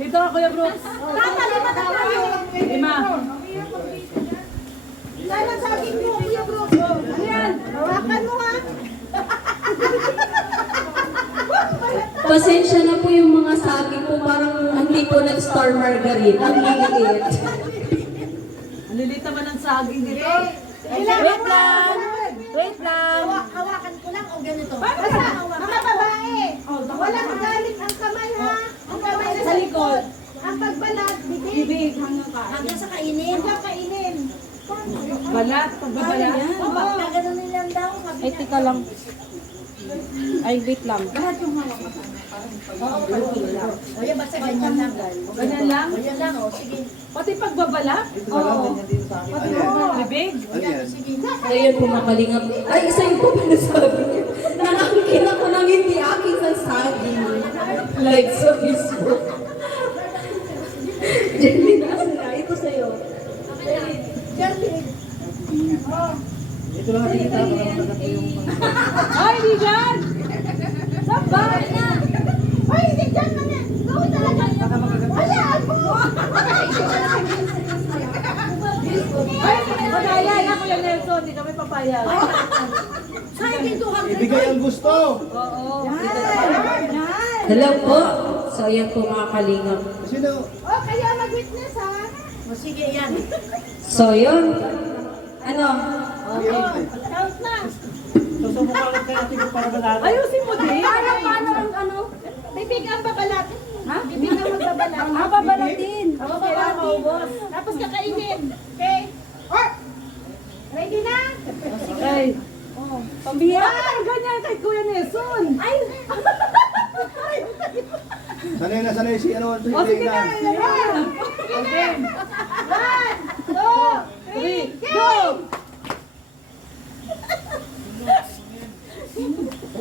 Dito ako, Kuya Brooks. Lima. Sana saging mo, Kuya Brooks. Ano yan? Hawakan mo ha. Pasensya na po yung mga saging po, parang hindi po nag-star margarine. Ang liliit. Ang lilit naman ang saging dito. Wait lang. Wait lang. Hawakan ko lang o ganito. Basta, mga babae. Walang galing ang kamay ha. Ang kamay na sa likod. Ang pagbalat, bibig. Hanggang sa kainin. Hanggang kainin. Balat, pagbabalat. Oo, gano'n nilang daw. Ay, tika lang. Ay, wait lang. O yan, basta ganyan lang. Ganyan lang? Ganyan lang, o sige. Pati pagbabalat? Oo. Pati pagbibig? Sige. Ayun po makalingap. Ay, isa yung po pala sabi niya. Nakangkin ako ng hindi aking ng saging. Like sa Facebook. Jerlyn, asa na? Ito sa'yo. Jerlyn. Ito lang natin kita para matagat ko yung Ay, di dyan! Saan ba? Ay, hindi dyan ka na. Gawin talaga. Wala ako. Ay, madaya na Kuya Nelson, hindi kami papayag. Sa itintuhan ka. ibigay ang gusto. Oo. Hello po. So, ayan po mga kalingap. Sino? O, kayo mag-witness ha. O, sige yan. So, yun. Ano? Count na. Susubukan lang kaya natin kung para manalo. Ayusin mo din. Paano ang ano? Bibig ang babalat. Ha? Bibig ang magbabalat. Babalatin. Ang babalatin. Tapos kakainin. Okay? Or! Ready na? Ay. Pambira. Ay, ganyan kay Kuya Nelson. Ay! Sanay na sanay si ano. O, sige na. Okay. 1, 2, 3, go!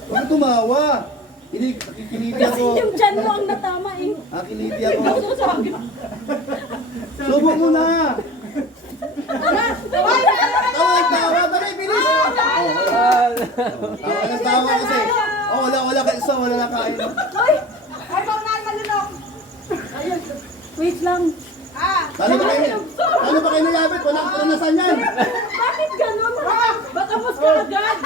Huwag tumawa. Kiliti ako. Yung dyan mo ang natama eh. Kiliti ako. Subo mo na. Tawa. Dali, bilis. Tawa kasi. Wala kayo isa. Wala na kain. Ay, bang malulong. Wait lang. Talo ba kayo nilabit? Wala kang karanasan yan. Bakit ganun? Baka mas ka agad.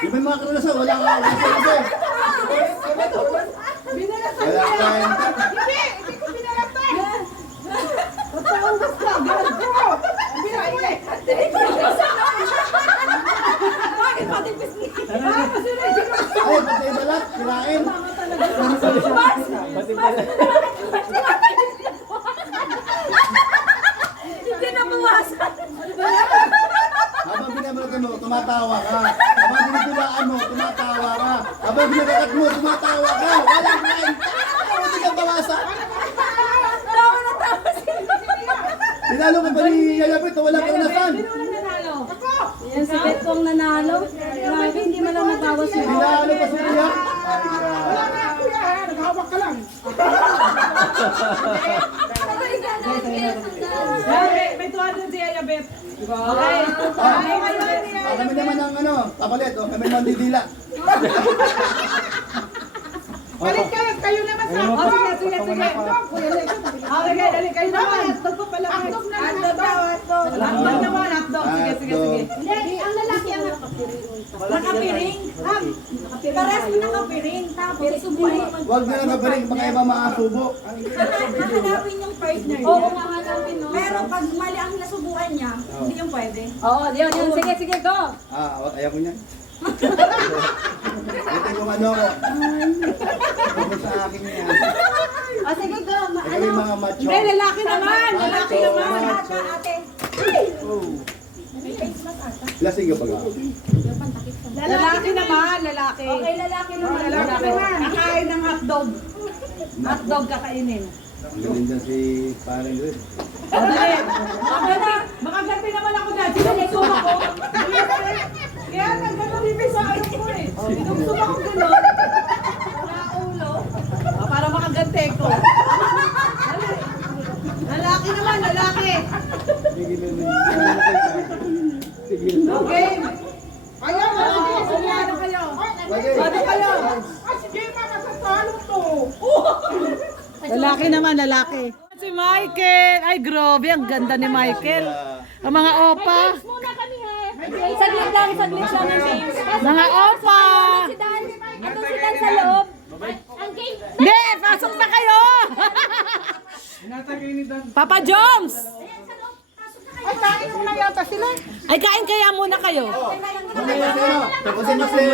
Yung may mga karanasan, wala kang karanasan. Binalasan Wala niya. kain. Hindi ko pinalapay. Matawag ka agad. Bakit pati pisngi? Ay, pati balat. Kirain. Hindi na bawasan. Habang binabalatan mo, tumatawa ka. Habang binibulaan mo, tumatawa ka. Habang binagakat mo, tumatawa ka. Walang kain. Hindi ka bawasan. Tawa na tawa sila. Tinalo ka ba ni Yayabit na walang karanasan? Sino na nanalo? Yan si Bet kong nanalo. Grabe, hindi man lang nagawa siya. Tinalo pa si Kuya. Naghawak ka lang. May 200 si Ayabet. Okay. Kami naman ang ano, kapalit. Kami mandidila. Balik kayo naman sa O, sige. Okay, dali kayo naman. Hotdog naman. Hotdog naman, hotdog. Sige. Hindi, ang lalaki ang nakapiring. Pares mo nakapiring. Tapos subuhin. Huwag na lang kapaling, baka iba makasubo. Hahanapin yung partner niya. Oo, hahanapin, no? Pero pag mali ang nasubukan niya, hindi yung pwede. Oo, yun. Sige, go. Ayaw ko niyan. Ito yung ano ko. Ito sa akin yan. O sige, go. Ito yung mga macho. Hindi, lalaki naman. Lalaki naman. Ate. Lasing ka pag ako. Lalaki naman. lalaki. Okay, lalaki naman. Lalaki naman. Kakain ng hotdog. Hotdog kakainin. Galing dyan si Parang Red. Dali. Makaganti naman ako dyan. Sinusum ako. Kaya nagganon ibig sa ano ko eh. Sinusum ako gano'n. Wala ulo. Para makaganti ko. Dali. Lalaki naman, lalaki. Okay. Ayaw, sige, ano kayo? Ano kayo? Sige, makasasalo to. Lalaki naman, lalaki. Si Michael. Ay, grabe. Ang ganda ni Michael. Ang mga opa. Muna kami ha. Saglit lang ang games. Mga opa. Si Dan. Ito si Dan sa loob. Ang game. Hindi, pasok na kayo. Papa Joms. Ay, kain mo na yata sila. Ay, kain kaya muna kayo. Tapusin mo si...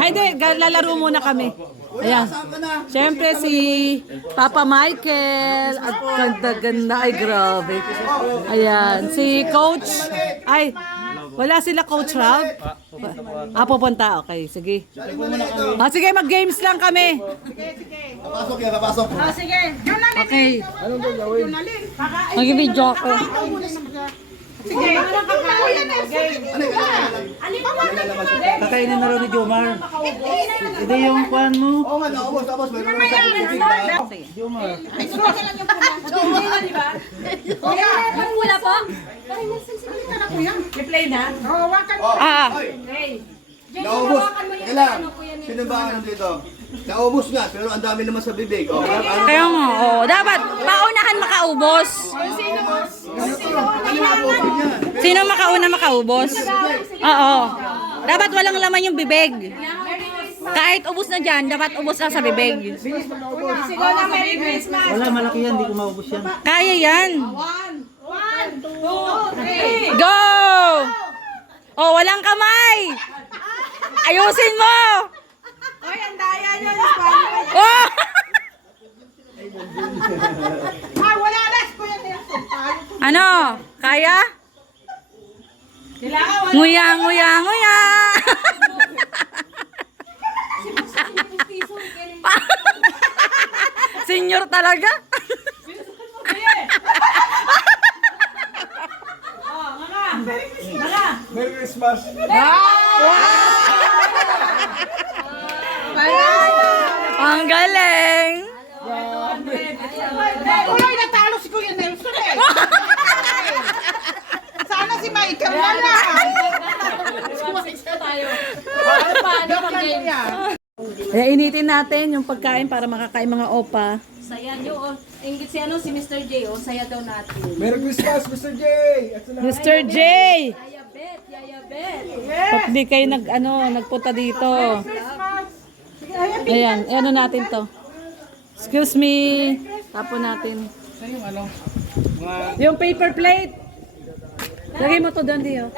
Ay, di. Lalaro muna kami. Ayan. Siyempre si Papa Michael. At ganda-ganda. Ay, grabe. Ayan. Si Coach. Ay, wala sila Coach Rob? Pupunta. Okay, sige. Sige, mag-games lang kami. Papasok yan, papasok. Sige. Okay. Mag-video ako. Sige. Kakainin na raw ni Jomar. Hindi yung kwan mo. Oo nga, naubos. Tapos mayroon na sa tubig na. Jomar. Wala po. I-play na? Naubos. Kailan? Sino ba ano dito? Naubos nga, pero ang dami naman sa bibig. Oh, ano? Kaya nga, dapat paunahan makaubos. Sino makauna makaubos? Oo. Dapat walang laman yung bibig. Kahit ubos na dyan, dapat ubos lang sa bibig. Sigaw na Merry Christmas. Wala, malaki yan. Hindi ko maubos yan. Kaya yan. 1, 2, 3. Go! Oh, walang kamay! Ayusin mo! Hoy, ang daya nyo. Oh! Wala na. Kuya Nelson. Ano? Kaya? Kailangan wala. Nguya, nguya, nguya! Senior talaga? Merry Christmas! Ang galing! Uloy, natalo si Kuya Nelson eh. Sana si Michael na lang. Kaya initin natin yung pagkain para makakain mga opa. Saya nyo. Ingit si ano, si Mr. J. Saya daw natin. Merry Christmas, Mr. J! Mr. J! Yayabet, yayabet. Pag di kayo nagpunta dito. Ayan, ano natin to. Excuse me. Tapon natin. Yung paper plate. Lagay mo to doon, Dio.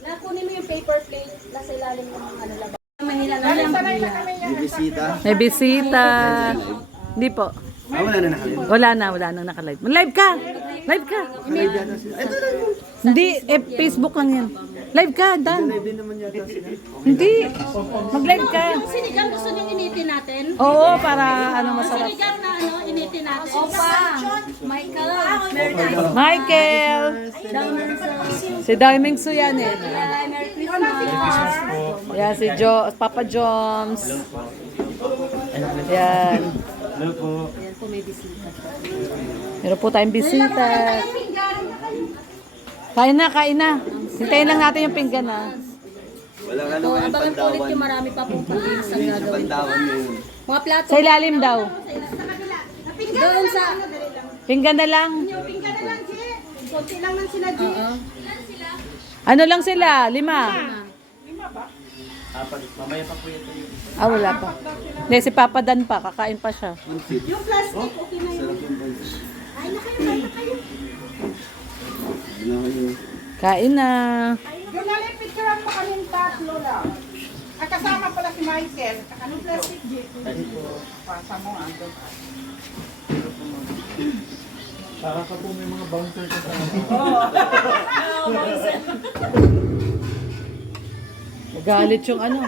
Nakunin mo yung paper plate. Nasa ilalim ng ano labas. Mahila na lang. May bisita. May bisita. Hindi po. Wala na nakalin. Wala na naka-live. Live ka! Live ka! Hindi, Facebook lang yan. Live ka, Dan. Hindi. Mag-live ka. Sinigang gusto niyong initin natin? Oo, para masarap. Sinigang na initin natin. Opa! Michael! Michael! Si Daming Su yan eh. Merry Christmas! Yan, si Papa Joms. Yan. Hello po. Meron po tayong bisita. Kain na. Hintayin lang natin yung pinggan na. Wala ka So, abangan po ulit yung marami pa pong pag-iis ang gagawin. Mga plato. Sa ilalim daw. Doon sa... Pinggan na lang. Pinggan na lang, G. Konti lang lang sila, G. Ano lang sila? 5. Mamaya pa po ito. Wala pa. Hindi, si Papa Dan pa. Kakain pa siya. Yung plastic, okay na yun. Ay, na kayo. Kain na. Yung naling picturean mo kaming tatlo lang. At kasama pala si Michael. Anong plastic dito? Pasa mo nga doon. Para ka po may mga bouncer ka sa Galit yung ano.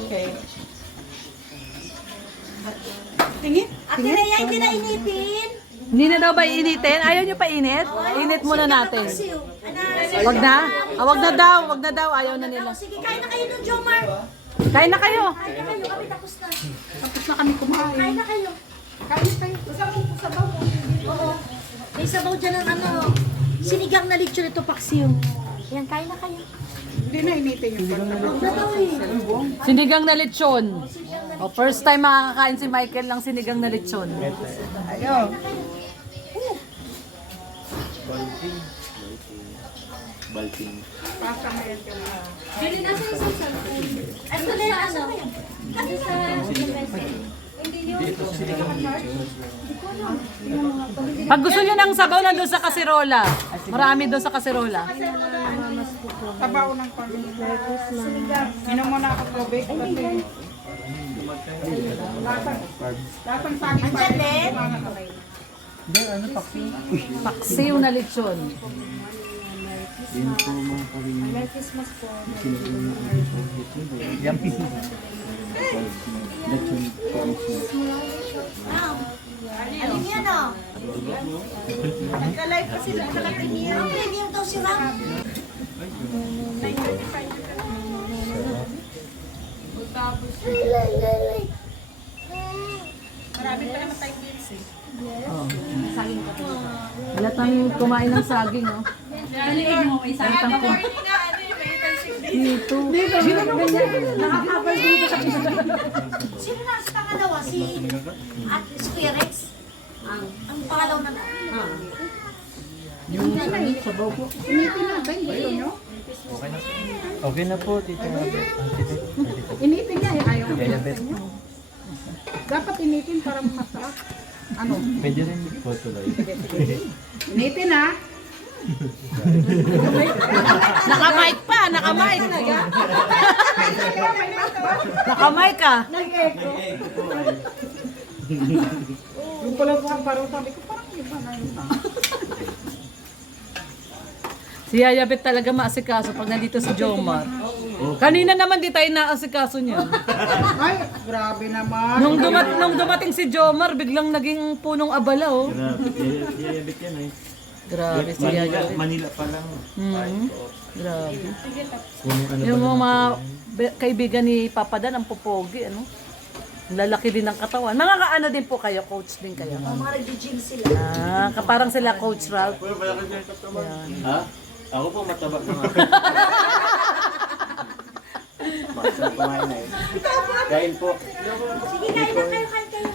Okay. Tingin? Ate Rhea, hindi na initin. Hindi na daw ba initin? Ayaw nyo pa init? Init muna natin. Siw. Wag na? Wag na daw, wag na daw. Ayaw na nila. Sige, kain na kayo ng Jomar. Kain na kayo. Kain na kayo, kami tapos na. Tapos na kami kumain. Kain na kayo. Kain tayo. Sabaw mo. Oo. May sabaw dyan ng ano. Sinigang na lechon ito, paksiw. Yan, kain na kayo. Hindi na initin yung pagkakas. Huwag na daw eh. Sinigang na lechon. O, first time makakakain si Michael ng sinigang na lechon. Ayun. Balting. Pasa mo yan yung Bili na sa isang cellphone. Ito na yung ano. Ano sa... Pag gusto nyo ng sabaw, nandun sa kaserola. Marami doon sa kaserola. sabaw ng pamilya. Inom mo na ako tubig. Lasang saging pa. Andyan, Len. Paksiw na lechon. Alim yan o. Nagka-live pa sila sa Latinio. Ang premium daw si Ram. Marami pa naman tayong kids eh. Wala tayong kumain ng saging, oh. Dito. Sino na sa pangalawa? Si Kuya Rex? Ang pangalaw na na. Initin natin. Gusto nyo? Okay na po, tita. Initin niya eh. Ayaw. Dapat initin para masarap. Ano? Pwede rin po tuloy. Initin ha. Naka-mic pa, naka-mic. Naka-mic ka. Yung pala po ang parang sabi ko parang iba na yun. Si Yayabet talaga maasikaso pag nandito si Jomar. Kanina naman di tayo naasikaso niya. Ay, grabe naman. Nung dumating si Jomar, biglang naging punong abala, oh. Grabe. Yayabit yan eh. Grabe si Yayabet. Manila pa lang. Grabe. Kung ano Yung mga kaibigan ni Papa Dan, ang popogi, ano? Ang lalaki din ng katawan. Mga kaano din po kayo, coach din kayo. Mga nag-gym sila. Kaparang sila Coach Ralph. Ha? Ako po mataba na nga. Masarap kumain na eh. Kain po. Sige, kain na kayo, kain kayo.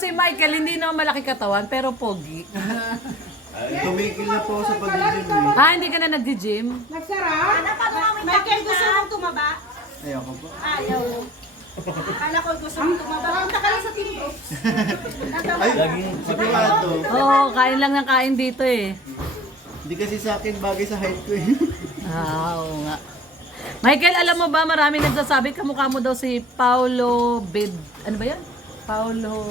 Si Michael, hindi naman malaki katawan, pero pogi. Tumigil na po sa pag-gym eh. Hindi ka na nag-gym? Nagsarap? Ano pa mga may Michael, gusto mong tumaba? Ayoko po. Ayaw. Akala ko gusto mong tumaba. Punta ka lang sa team ko. Laging sigurado. Oo, kain lang ng kain dito eh. Hindi kasi sa akin bagay sa height ko eh. Oo nga. Michael, alam mo ba, marami nagsasabi, kamukha mo daw si Paulo ano ba yan? Paulo...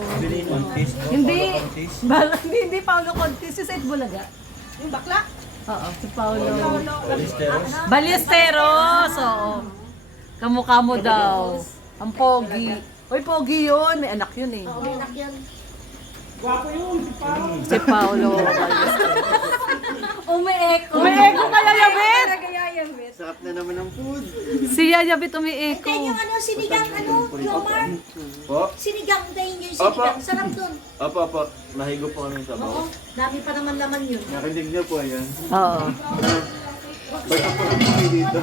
Hindi Paulo Contis, si Seth Bulaga. Yung bakla? Oo, si Paulo... Ballesteros, oo. Kamukha mo daw. Ang pogi. Uy, pogi yun. May anak yun eh. May anak yan. Gwapo yun. Si Paulo Ballesteros. Umieko. Umieko ka, Yayabet! Sarap na naman ang food. Si Yayabet umieko. Kaya yung ano, sinigang Jomar. Po? Sinigang, tayo yung sinigang. Sarap dun. Opo. Mahigo po kami sa Oo, bawo. dami pa naman laman yun. Narinig niyo po yan. Oo. Ba't po kami dito?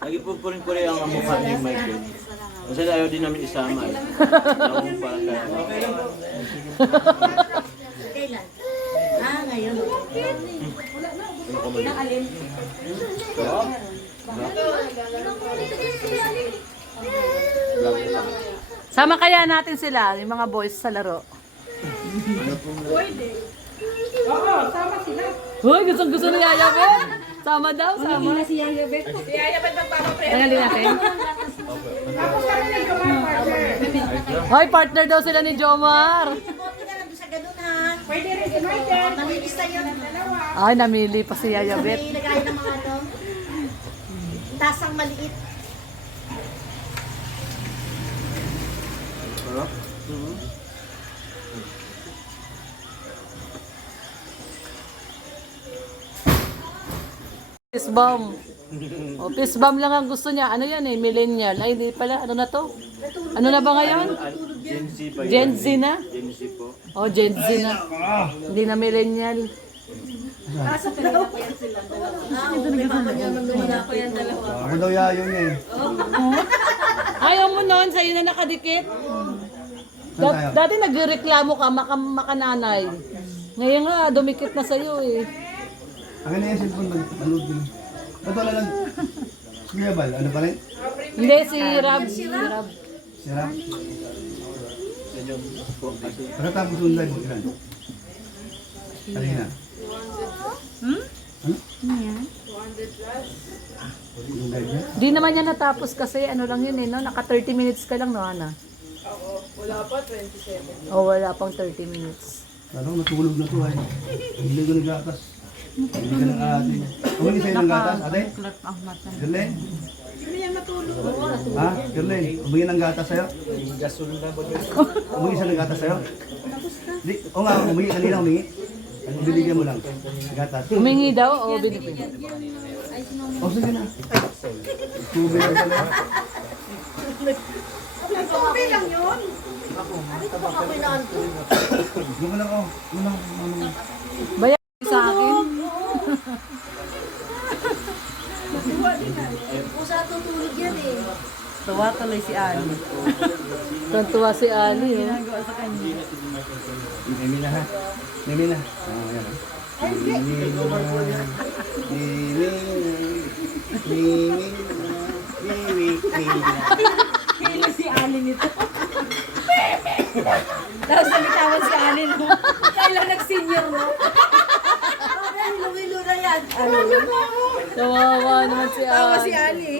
Lagi po po rin ang mukha ni Michael. Kasi ayaw din namin isama eh. Ako parang kaya. Kailan? Ngayon. Ano ko ba yun? Sama kaya natin sila, yung mga boys sa laro. Oo, sama sila. Uy, gusto ni Yayabet. Sama daw, sama. Si Yaya ba't magpapapreno? Tagalin natin. Tapos kami na yung partner. Hoy, partner daw sila ni Jomar. Kopi ka lang sa ganun ha. Pwede rin si Michael. Nalilista yun. Dalawa. Ay, namili pa si Yayabet. May lagay ng mga ano. Tasang maliit. Sarap. Fist bump. O, fist bump lang ang gusto niya. Ano yan eh, millennial. Ay, hindi pala. Ano na to? Ano na ba ngayon? Gen Z ba yun? Gen Z na? Gen Z po. O, Gen Z na. Hindi na millennial. Ako daw yayo niya eh. Ayaw mo noon, sa'yo na nakadikit. Dati nagreklamo ka, makananay. Ngayon nga, dumikit na sa'yo eh. Akin na yung cellphone, manood din. Ba't wala lang? Kuya Bal, ano pa rin? Hindi, si Rab. Si Rab. Sira? Yan yung po. Kasi Pagkatapos yung live mo, ilan? Kanina. Yung live niya? Di naman niya natapos kasi ano lang yun eh, no? Naka 30 minutes ka lang, no, Ana? Wala pa, 27. O, wala pang 30 minutes. Parang natulog na to ay. Hindi ko nag-atas. Hindi ka ng ate. Umuli sa'yo ng gatas, ate? Gerlen? Ha? Gerlen, umingi ng gatas sa'yo? Umingi siya ng gatas sa'yo? Di, o nga, umingi kanina, umingi. Binigyan mo lang. Gatas. Humingi daw o binibigyan? O, sige na. Tubig na pala. Tubig lang yun. Yung lang ako. Yung lang. Bayan sa akin. Pusa tutulog yan eh. Tuwa tuloy si Ali. Tuwa si Ali eh. Mimi na ha. Mimi na. Oo, yan. Mimi na. Mimi na. Si Ali nito. Tapos nalitawan si Ali, no? Kailan nag-senior, no? Hilo-hilo na yan. Kawawa naman si Tawa Ali. si Ali.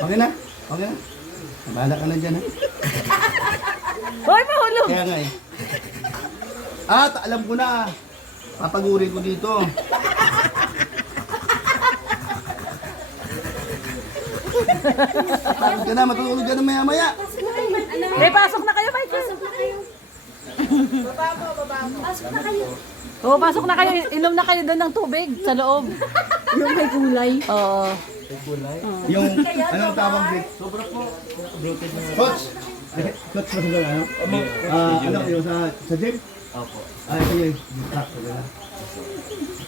Okay na? Okay na? Bahala ka na dyan ha. Hoy, mahulog! Kaya nga eh. At alam ko na. Papaguri ko dito. Tapos ka na, matulog ka na maya-maya. Eh, pasok na kayo, Michael. Oo, pasok na kayo. Inom na kayo doon ng tubig sa loob. Yung may kulay. Oo. Yung, anong tawag dito? Sobra po. Coach! Coach ba sa ano? Ano yung sa gym? Opo. Ay, sige. Track ko na.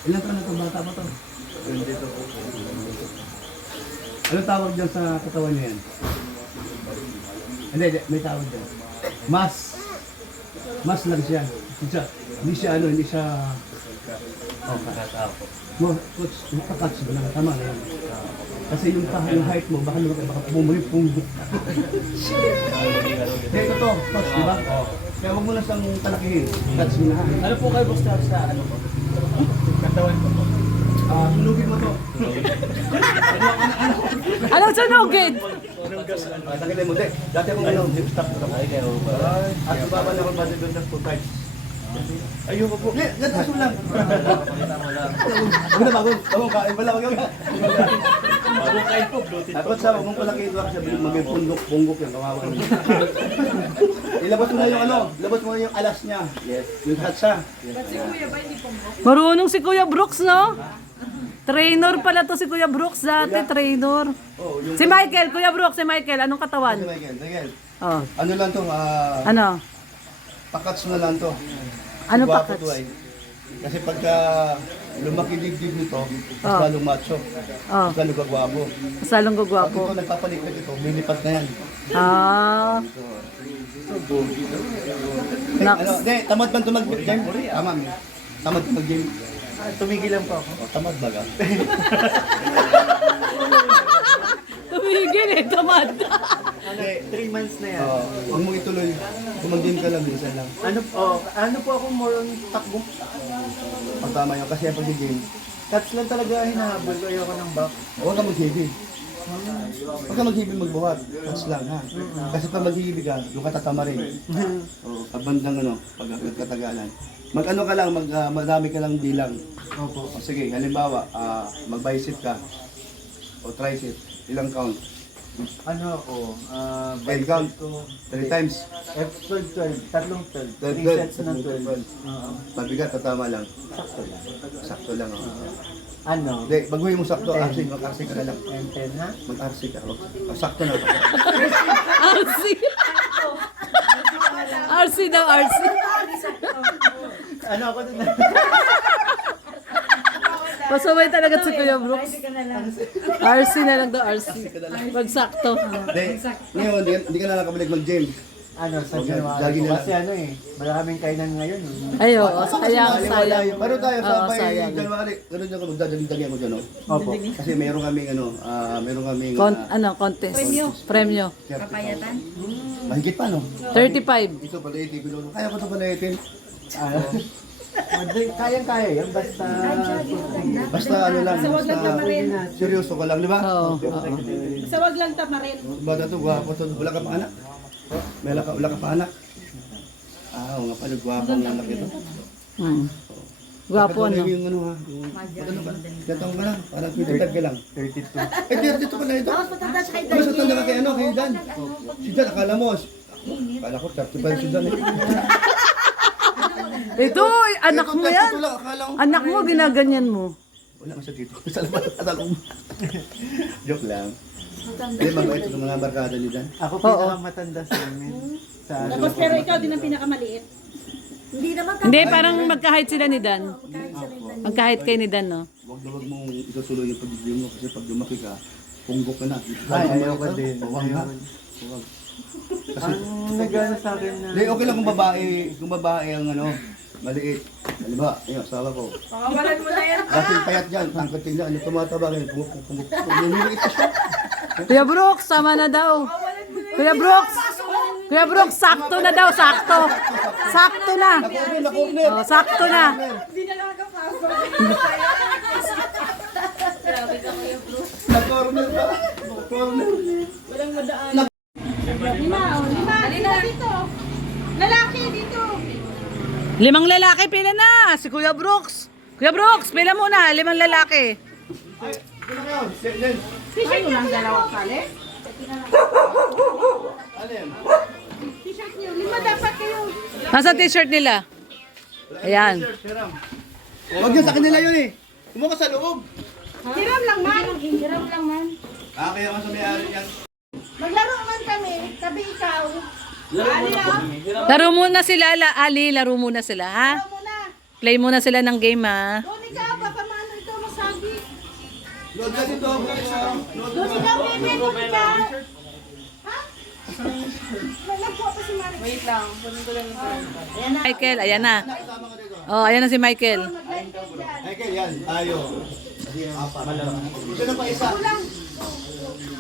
Ilan taon na itong bata pa to? 22 po. Anong tawag dyan sa katawan niya yan? Hindi, may tawag dyan. Mas lang siya. Hindi siya Oh, kakatao po. coach, nakakatch mo lang, tama na yan. Kasi yung height mo, baka bumuli punggok ka. Hindi, totoo, coach, di ba? Kaya huwag mo lang siyang talakihin. Catch mo na ha. Ano po kayo boss sa ano po? Katawan ko po. Tulugin mo to. Anong sunugin? Takitin mo, dati akong gym stop. Ay, kayo ba? At baba na akong bodybuilder full time. Ayoko po. Hindi, gantas mo lang. Pakita mo lang. Huwag na bagong, kain pala, huwag na. Bago kayo po, bloated At sa huwag mong palaki ito kasi maging punggok yan, kawawa naman. Ilabas mo na yung ilabas mo na yung alas niya. Yes. Yung hatsa. Marunong si Kuya Brooks, no? Trainer pala to si Kuya Brooks dati, trainer. Oh, yung Si Michael, Kuya Brooks, si Michael, anong katawan? Michael. Oh, Ano lang to, ano? pakats na lang to. Ano Gwapo pakats? to ay. Kasi pagka lumaki dibdib nito, mas Oh. lalong macho. Oh, Mas lalong kagwapo. salong Pag gugwapo. ito nagpapalikpik ito, lilipat na yan. Ah, Naks. Ano, hindi, tamad man ito mag-gym. Tama, tamad ito mag-gym. Tumigil lang po ako. Oh, tamad ba ka? tumigil eh, tamad. Hindi, 3 months na yan. Huwag mong ituloy. Kung mag-gym ka lang, minsan lang. Ano po ako more on takbo? Pag tama yun, kasi ang pag-gym, Cuts lang talaga hinahabol ko. Ayoko ng back. huwag ka mag-heavy. Huwag ka mag-heavy magbuhat. Touch lang, ha? Kasi pag mag-heavy ka, doon ka tatama rin. Oo, pag bandang pag katagalan. Mag-ano ka lang, madami ka lang bilang. Opo. O sige, halimbawa, mag-bicep ka o tricep, ilang count? Ano ako, And count. 3 times. F12, 12, tatlong 12. 3 12. sets ng 12. Mabigat o tama lang? Sakto lang. Sakto lang. Ano? Hindi, baguhin mo sakto. Mag-RC ka na lang. M10 ha? Mag-RC ka. Sakto na. RC. RC daw, RC. Ano ako dun? Pasaway talaga si Kuya Brooks. RC na lang daw, RC. Magsakto. Hindi, ngayon, hindi ka na lang kabalik mag-gym. Ano, sa Okay, January lagi ko. na Kasi ano eh, maraming kainan ngayon eh. Ayo, sayang, sayang. Pero tayo sa Oo, by sayang. January, ganun yung magdadaling-daling ako dyan, no? Opo. Kasi meron kaming meron kaming Contest. Premyo. papayatan. Mahigit pa, no? 35. Ito pala 80 below. Kaya ko ito pala 18. Kayang-kaya yan, basta... Basta ano lang, basta seryoso ka lang, di ba? Oo. Sa wag lang tamarin. Bata to, gwapo to. Wala ka pa anak? Wala ka pa anak? Oo nga pala, gwapo ang anak ito. Gwapo, Pagkatuloy no? Yung ano ha, yung magano ka, gatong ka lang, parang 25 ka lang. 32. Eh, 32 pala ito. Tapos matanda siya kay Mas matanda ka kay ano, kay Dan. Si Dan, akala mo, akala ko 35 si Dan. Ito, anak mo yan. Ito lang, akala ko. Anak mo, ginaganyan mo. Wala ka siya dito. Sa labas at talong. Joke lang. Hindi, mabait yung mga barkada ni Dan. Ako pinakamatanda sa amin. Sa Tapos pero ikaw din ang pinakamaliit. Hindi naman Hindi, parang magka-height sila ni Dan. Magka-height kayo ni Dan, no? Huwag na huwag mong itutuloy yung pagiging mo kasi pag lumaki ka, punggok ka na. Ay, ayaw ko din. Huwag na. Huwag. Kasi, Ang nag-ano sa akin na... hindi, okay lang kung babae ang ano, maliit. Halimbawa, ayun, asawa ko. Pakawalan mo na yan. Dahil payat dyan, tangkatin dyan, ano tumataba rin, punggok. Lumiliit ka siya. Kuya Brooks, sama na daw. Kuya Brooks! Kuya Brooks, sakto na daw, sakto. Sakto na. Nakorner. Oh, sakto na. Nakorner ka. Corner. Lima dito. Lalaki dito. 5 lalaki, pila na. Si Kuya Brooks. Kuya Brooks, pila muna. 5 lalaki. Ano kayo? Then, T-shirt niyo dalawang kali? ano yan? T-shirt niyo. 5 dapat kayo. Nasa t-shirt nila? Ayan. Huwag yan sa kanila yun eh. Kumuha ka sa loob. Hiram lang man. Hiram lang man. Kaya nga sa may-ari yan. Maglaro man kami. Sabi ikaw. Laro muna sila, Ali. Laro muna sila, ha? Ikaw muna. Play muna sila ng game, ha? Doon ikaw. Baka maano ikaw masagi. Load ka dito. Doon ikaw, bebe. Doon ikaw. Ha? May nagkuha pa si Mari. Wait lang. Kunin ko lang yung phone. Michael, ayan na. Oh, ayan na si Michael. Michael, yan. Tayo. Sino pa isa?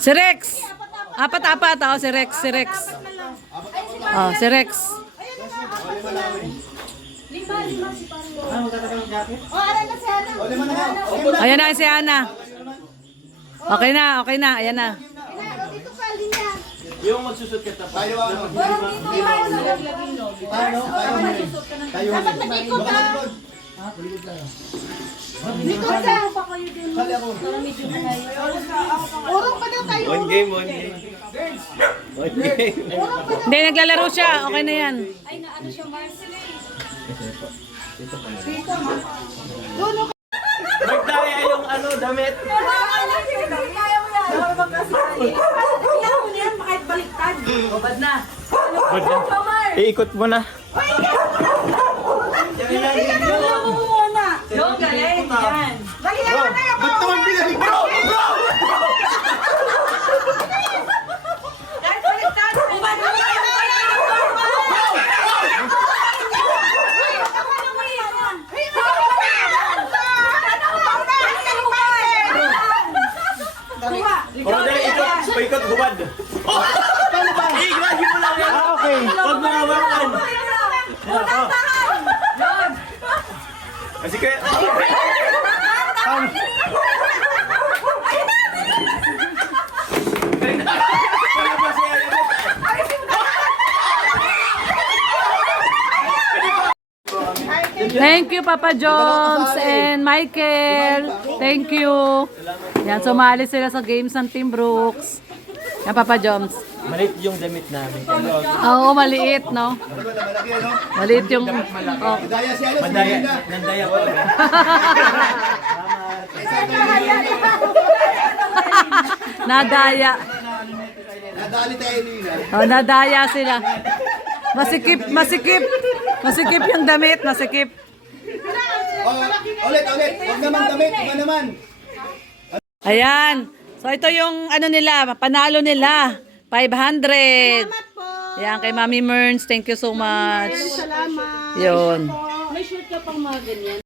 Si Rex. Apat-apat, oh, si Rex, si Rex. Oh, si Rex. Lima si Paro. O, aray na si Hana. Lima na nga. Ayan na si Ana. Okay na, okay na. Ayan na. Dito ka, linya. Yung magsusot ka tapos. Tayo ano? Tayo. Dapat nag-ikot ka. Ikot ka. Kali ako. Urong pa daw kayo. One game. One game. Hindi, naglalaro siya. Okay na yan. Magdaya yung ano, damit. Iikot mo na. Ba't naman binalik bro? Bro! Bro, dali ikot. Paikot, hubad. I-gragi mo lang yan. Okay. Huwag mo hawakan. Kasi kaya... Thank you, Papa Jones and Michael. Thank you. Yan, sumali sila sa games ng Team Brooks. Yan, Papa Joms. Maliit yung damit namin. Pero Oo, maliit, no? Malaki ano? Maliit yung... Oh. Daya si ano, si mandaya, Linda. nandaya po. Nadaya. Nadali tayo Linda. Oh, nadaya sila. Masikip, masikip. Masikip yung damit, masikip. Oh, ulit. Huwag naman damit, iba naman. Ayan. So ito yung ano nila, panalo nila. 500. Ayan, kay Mami Merns. Thank you so much. Salamat. Yun. May shoot ka pang mga ganyan.